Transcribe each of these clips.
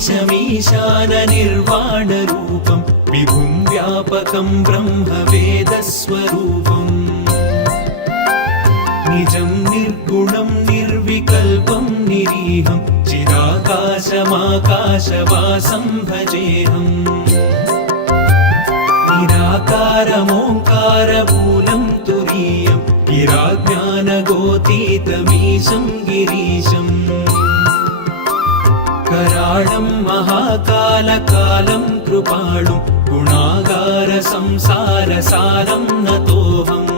नमामीशमीशाननिर्वाणरूपं विभुं व्यापकं ब्रह्मवेदस्वरूपम् निजं निर्गुणं निर्विकल्पं निरीहं चिदाकाशमाकाशवासं भजेऽहम् निराकारमोङ्कारमूलं तुरीयं गिराज्ञानगोतीतमीशं गिरीशम् कराळं महाकालकालं कृपाणुं गुणागारसंसारसारं नतोऽहम्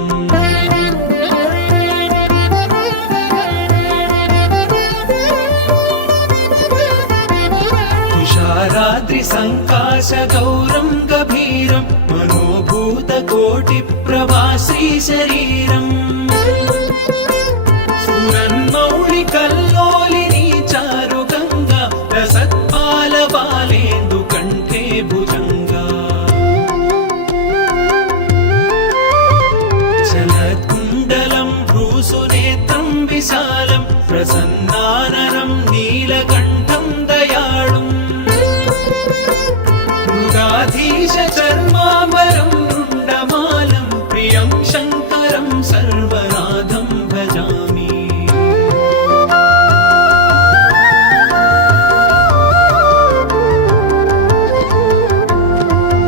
तुषाराद्रिसङ्काशगौरं गभीरं मनोभूतकोटिप्रभाश्रीशरीरम् स्फुरन्मौलिकल्लोलिनी चारुगङ्गा रसत्पालबालेन्दुकण्ठे भुजङ्गा चलत्कुण्डलं भ्रूसुनेत्रं विशालं प्रसन्नाननं नीलकण्ठं दयाळुम् मृगाधीशचर्माम्बरं रुण्डमालं प्रियं शङ्करं सर्वनाथं भजामि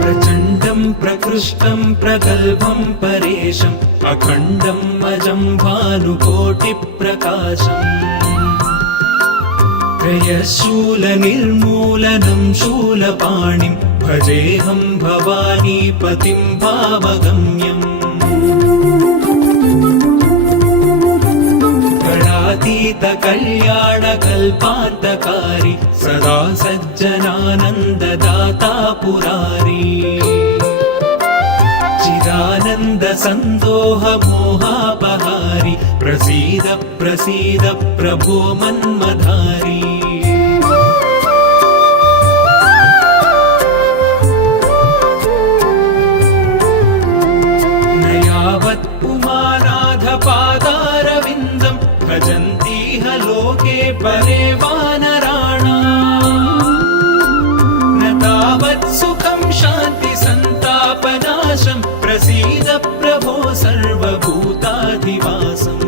प्रचण्डं प्रकृष्टं प्रगल्भं परेशम् अखण्डं अजं भानुकोटिप्रकाशम् त्रयशूलनिर्मूलनं शूलपाणिं भजेऽहं भवानीपतिं भावगम्यम् गणातीतकल्याणकल्पान्तकारी सदा सज्जनानन्ददाता पुरारी चिदानन्दसन्दोहमोहापहारि प्रसीद प्रसीद प्रभो मन्मधारी न यावत् पुमानाथपादारविन्दं भजन्तीह लोके परे वानराणाम् न तावत् सुखं शान्तिसन्तापनाशं प्रसीद प्रभो सर्वभूताधिवासम्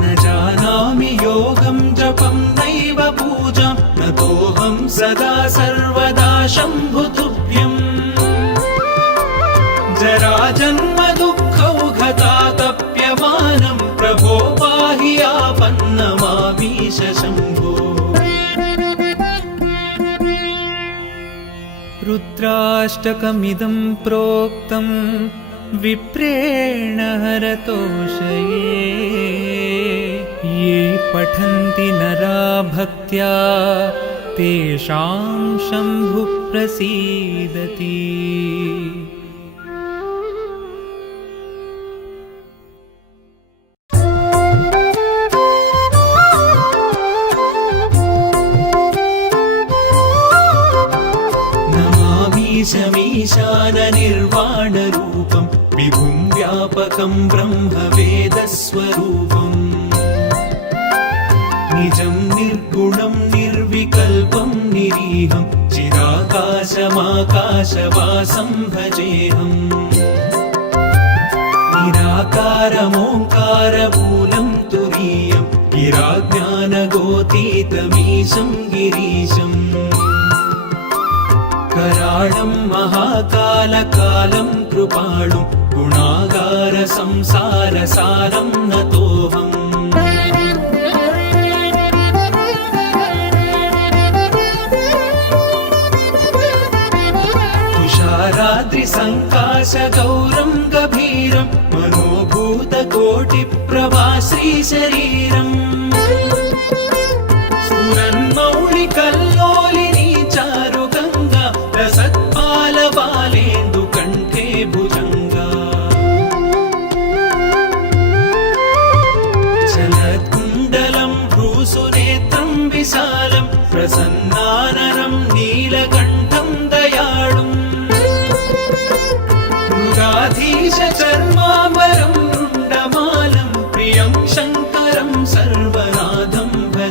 न जानामि योगं जपं नैव पूजां नतोऽहं सदा सर्वदा शम्भुतुभ्यम् जराजन्म दुःखौघतातप्यमानं प्रभो पाहि आपन्नमामीश शम्भो रुद्राष्टकमिदं प्रोक्तं विप्रेण हरतोषये ये पठन्ति नरा भक्त्या तेषां शम्भुः प्रसीदति नमामीशमीशाननिर्वाणरूपं विभुं व्यापकं ब्रह्मवेदस्वरूपम् निजं निर्गुणं निर्विकल्पं निरीहं चिदाकाशमाकाशवासं भजेऽहम् निराकारमोङ्कारमूलं तुरीयं गिराज्ञानगोतीतमीशं गिरीशम् कराळं महाकालकालं कृपाणुं गुणागारसंसारसारं नतोऽहम् तुषाराद्रिसङ्काशगौरं गभीरं मनोभूतकोटिप्रभाश्रीशरीरम् स्फुरन्मौलिकल्लोलिनी चारुगङ्गा रसत्पालबालेन्दुकण्ठे भुजङ्गा चलत्कुण्डलं भ्रूसुनेत्रं विशालं प्रसन्नाननं नीलकण्ठं दयाळुम् मृगाधीशचर्माम्बरं रुण्डमालं प्रियं शङ्करं सर्वनाथं भज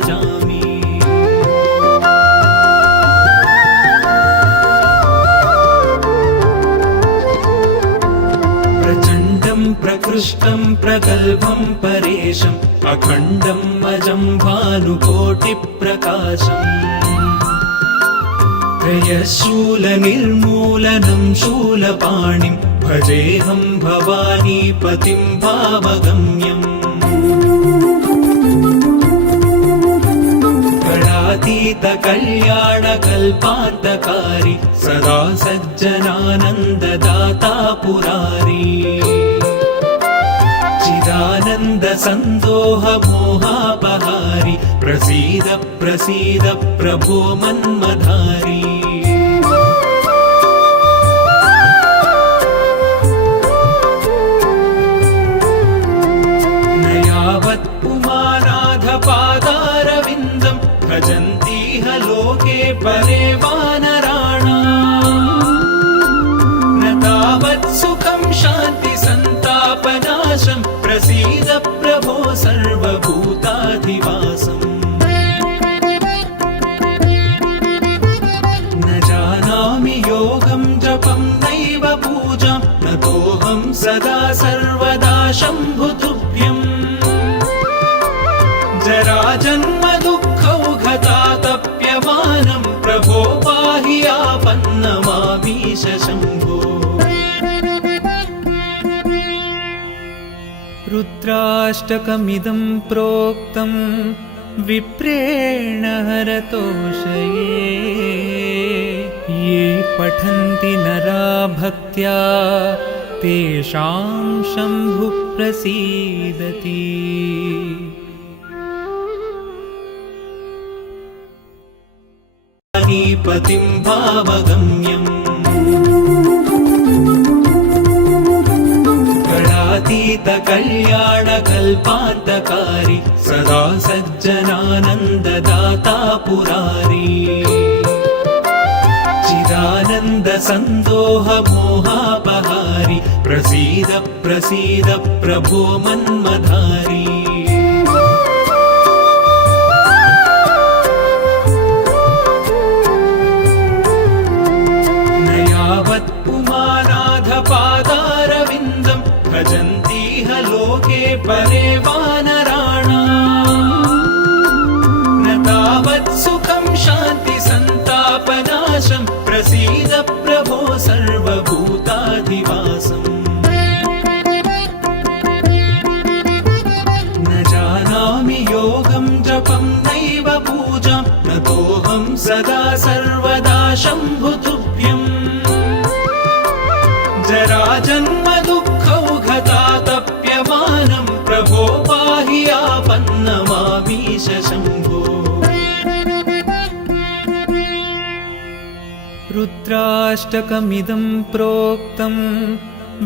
प्रकृष्टं प्रगल्भं परेशम् अखण्डम् अजं भानुकोटिप्रकाशम् त्रयशूलनिर्मूलनं शूलपाणिं भजेऽहं भवानीपतिं भावगम्यम् कल्याणकल्पान्तकारी सदा सज्जनानन्ददाता पुरारी चिदानन्दसन्दोह मोहापहारी प्रसीद प्रसीद प्रभो मन्मधारी न यावत् पुमानाधपादारविन्दं भजन्तीह लोके परे वानराणाम् न तावत् सुखं शान्ति सन्तापनाशं प्रसीद प्रभो सर्वभूताधिवासम् न जानामि योगं जपं नैव पूजां नतोऽहं सदा सर्वदा शम्भुतुभ्यम् जराजन्म दुःखौघतातप्यमानं प्रभो पाहि आपन्नमामीश शम्भो रुद्राष्टकमिदं प्रोक्तं विप्रेण हरतोषये ये पठन्ति नरा भक्त्या तेषां शम्भुः प्रसीदति पतिं भावगम्यम् कल्याणकल्पान्तकारी सदा सज्जनानन्ददाता पुरारी चिदानन्दसन्दोह मोहापहारी प्रसीद प्रसीद प्रभो मन्मधारी पुमानाधपादारविन्दं भजन्तीह लोके परे वानराणाम् न तावत् सुखं शान्ति सन्तापनाशं प्रसीद प्रभो सर्वभूताधिवासम् न जानामि योगं जपं नैव पूजां नतोऽहं सदा सर्वदा शम्भुतुभ्यम् जराजन्म दुःखौघतातप्यमानं प्रभो पाहि आपन्नमामीश शम्भो रुद्राष्टकमिदं प्रोक्तं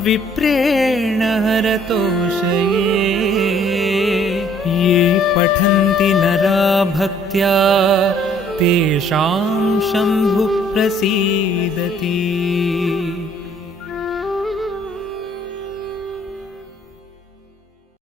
विप्रेण हरतोषये ये पठन्ति नरा भक्त्या तेषां शम्भुः प्रसीदति